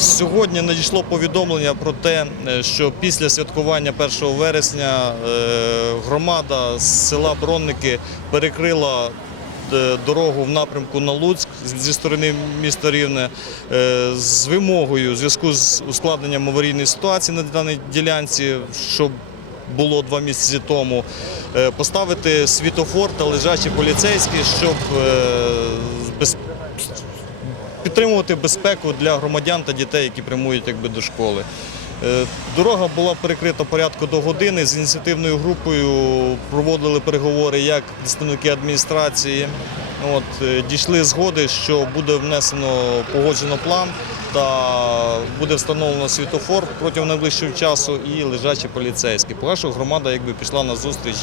Сьогодні надійшло повідомлення про те, е, що після святкування 1 вересня е, громада з села Бронники перекрила е, дорогу в напрямку на Луцьк зі сторони міста Рівне з вимогою в зв'язку з ускладненням аварійної ситуації на даній ділянці, щоб було два місяці тому, поставити світофор та лежачі поліцейські, щоб без підтримувати безпеку для громадян та дітей, які прямують якби, до школи. Е, Дорога була перекрита порядку до години. З ініціативною групою проводили переговори як представники адміністрації. От, е, дійшли згоди, що буде внесено погоджено план та буде встановлено світофор протягом найближчого часу і лежачі поліцейські. Поки що громада якби, пішла на зустріч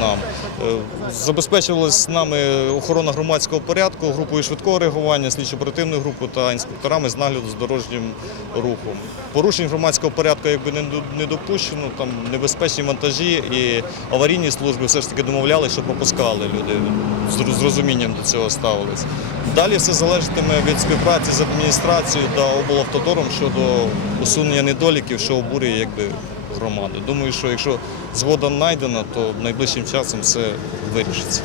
нам. Е, Забезпечувалась нами охорона громадського порядку, групою швидкого реагування, слідчо-оперативною групою та інспекторами з нагляду з дорожнім рухом. Порушень громадського порядку якби не допущено, там небезпечні вантажі і аварійні служби все ж таки домовляли, що пропускали люди. З розумінням до цього ставились. Далі все залежатиме від співпраці з адміністрацією та облавтодором щодо усунення недоліків, що обурює якби громади. Думаю, що якщо згода знайдена, то найближчим часом все вирішиться.